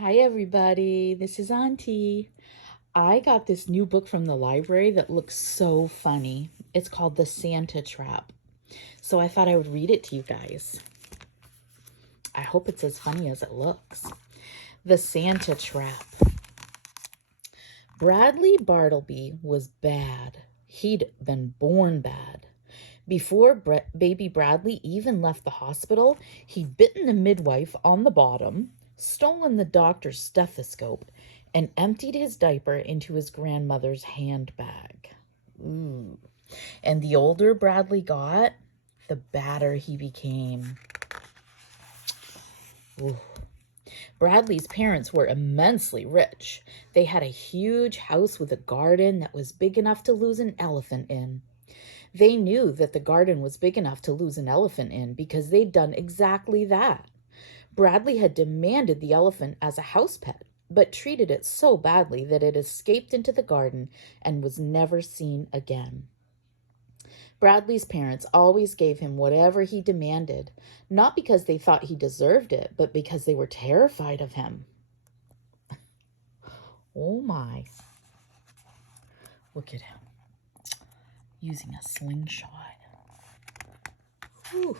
Hi, everybody. This is Auntie. I got this new book from the library that looks so funny. It's called The Santa Trap. So I thought I would read it to you guys. I hope it's as funny as it looks. The Santa Trap. Bradley Bartleby was bad. He'd been born bad. Before baby Bradley even left the hospital, he'd bitten the midwife on the bottom, stolen the doctor's stethoscope, and emptied his diaper into his grandmother's handbag. Ooh. And the older Bradley got, the badder he became. Ooh. Bradley's parents were immensely rich. They had a huge house with a garden that was big enough to lose an elephant in. They knew that the garden was big enough to lose an elephant in because they'd done exactly that. Bradley had demanded the elephant as a house pet, but treated it so badly that it escaped into the garden and was never seen again. Bradley's parents always gave him whatever he demanded, not because they thought he deserved it, but because they were terrified of him. Oh my. Look at him. Using a slingshot. Whew.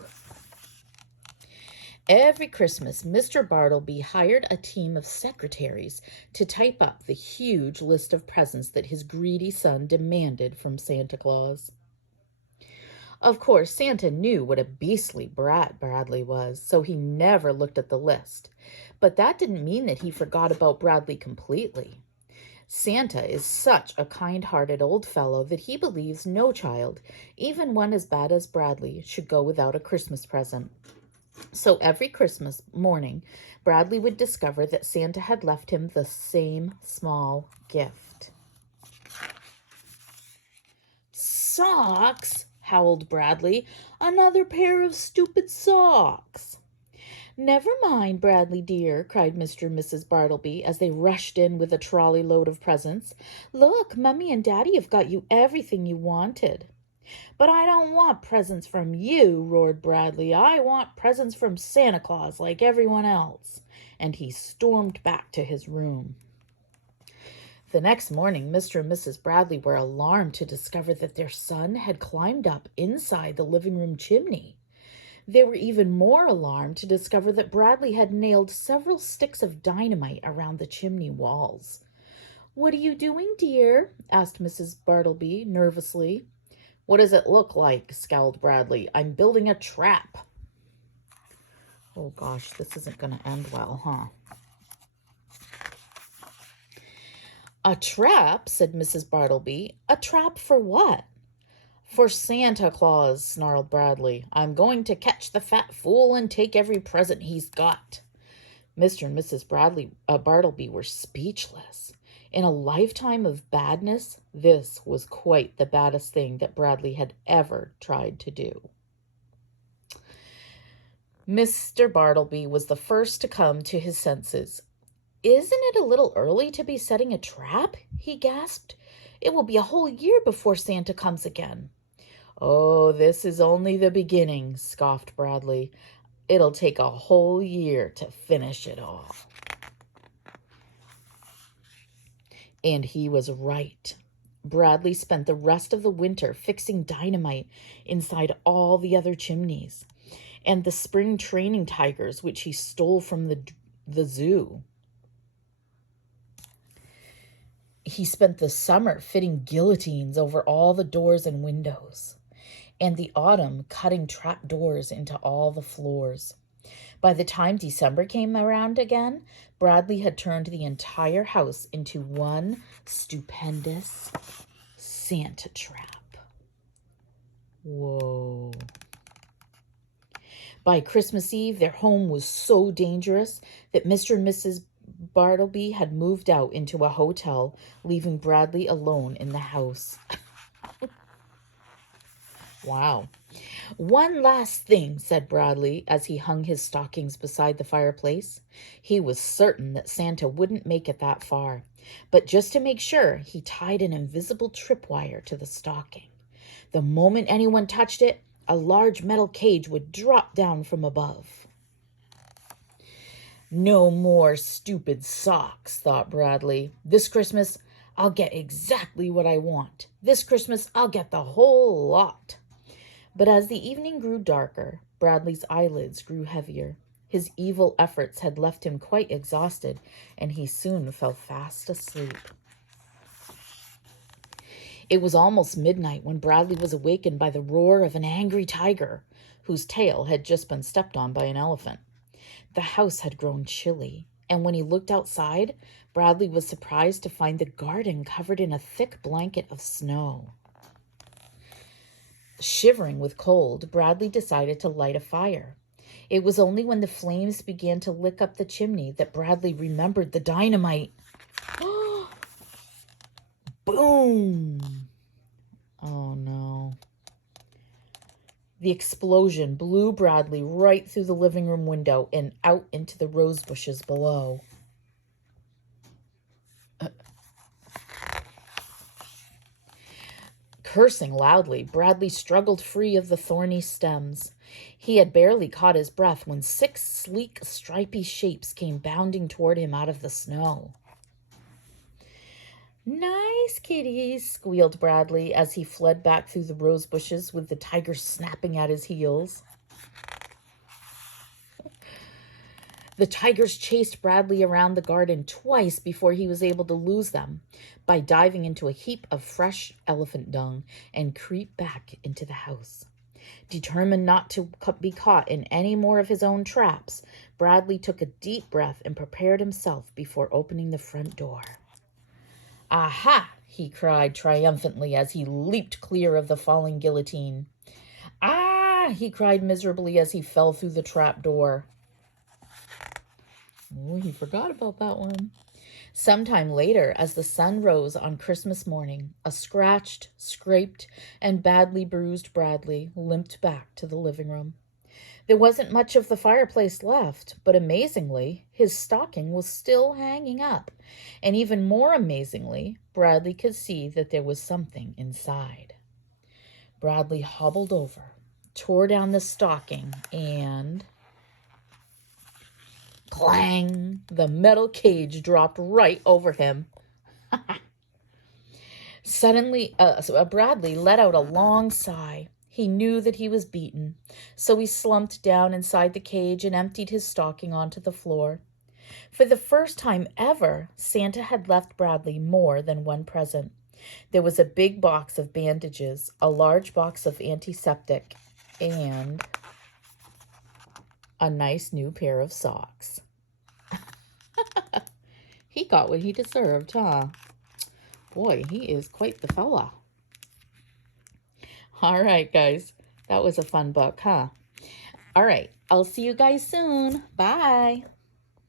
Every Christmas, Mr. Bartleby hired a team of secretaries to type up the huge list of presents that his greedy son demanded from Santa Claus. Of course, Santa knew what a beastly brat Bradley was, so he never looked at the list. But that didn't mean that he forgot about Bradley completely. Santa is such a kind-hearted old fellow that he believes no child, even one as bad as Bradley, should go without a Christmas present. So every Christmas morning, Bradley would discover that Santa had left him the same small gift. Socks, howled Bradley. Another pair of stupid socks. Never mind, Bradley dear, cried Mr. and Mrs. Bartleby as they rushed in with a trolley load of presents. Look, Mummy and Daddy have got you everything you wanted. But I don't want presents from you, roared Bradley. I want presents from Santa Claus like everyone else. And he stormed back to his room. The next morning, Mr. and Mrs. Bradley were alarmed to discover that their son had climbed up inside the living room chimney. They were even more alarmed to discover that Bradley had nailed several sticks of dynamite around the chimney walls. What are you doing, dear? Asked Mrs. Bartleby nervously. What does it look like? Scowled Bradley. I'm building a trap. Oh gosh, this isn't going to end well, huh? A trap, said Mrs. Bartleby. A trap for what? For Santa Claus, snarled Bradley. I'm going to catch the fat fool and take every present he's got. Mr. and Mrs. Bartleby were speechless. In a lifetime of badness, this was quite the baddest thing that Bradley had ever tried to do. Mr. Bartleby was the first to come to his senses. Isn't it a little early to be setting a trap? He gasped. It will be a whole year before Santa comes again. Oh, this is only the beginning, scoffed Bradley. It'll take a whole year to finish it all. And he was right. Bradley spent the rest of the winter fixing dynamite inside all the other chimneys and the spring training tigers, which he stole from the zoo. He spent the summer fitting guillotines over all the doors and windows, and the autumn cutting trap doors into all the floors. By the time December came around again, Bradley had turned the entire house into one stupendous Santa trap. Whoa. By Christmas Eve, their home was so dangerous that Mr. and Mrs. Bartleby had moved out into a hotel, leaving Bradley alone in the house. Wow. One last thing, said Bradley as he hung his stockings beside the fireplace. He was certain that Santa wouldn't make it that far, but just to make sure, he tied an invisible tripwire to the stocking. The moment anyone touched it, a large metal cage would drop down from above. No more stupid socks, thought Bradley. This Christmas, I'll get exactly what I want. This Christmas, I'll get the whole lot. But as the evening grew darker, Bradley's eyelids grew heavier. His evil efforts had left him quite exhausted, and he soon fell fast asleep. It was almost midnight when Bradley was awakened by the roar of an angry tiger, whose tail had just been stepped on by an elephant. The house had grown chilly, and when he looked outside, Bradley was surprised to find the garden covered in a thick blanket of snow. Shivering with cold, Bradley decided to light a fire. It was only when the flames began to lick up the chimney that Bradley remembered the dynamite. Boom! Oh no. The explosion blew Bradley right through the living room window and out into the rose bushes below. Cursing loudly, Bradley struggled free of the thorny stems. He had barely caught his breath when 6 sleek, stripy shapes came bounding toward him out of the snow. "Nice kitties," squealed Bradley as he fled back through the rose bushes with the tiger snapping at his heels. The tigers chased Bradley around the garden twice before he was able to lose them by diving into a heap of fresh elephant dung and creep back into the house. Determined not to be caught in any more of his own traps, Bradley took a deep breath and prepared himself before opening the front door. "Aha!" he cried triumphantly as he leaped clear of the falling guillotine. "Ah!" he cried miserably as he fell through the trap door. Oh, he forgot about that one. Sometime later, as the sun rose on Christmas morning, a scratched, scraped, and badly bruised Bradley limped back to the living room. There wasn't much of the fireplace left, but amazingly, his stocking was still hanging up. And even more amazingly, Bradley could see that there was something inside. Bradley hobbled over, tore down the stocking, and... clang! The metal cage dropped right over him. Suddenly, Bradley let out a long sigh. He knew that he was beaten, so he slumped down inside the cage and emptied his stocking onto the floor. For the first time ever, Santa had left Bradley more than one present. There was a big box of bandages, a large box of antiseptic, and a nice new pair of socks. He got what he deserved, huh? Boy, he is quite the fella. All right, guys. That was a fun book, huh? All right. I'll see you guys soon. Bye.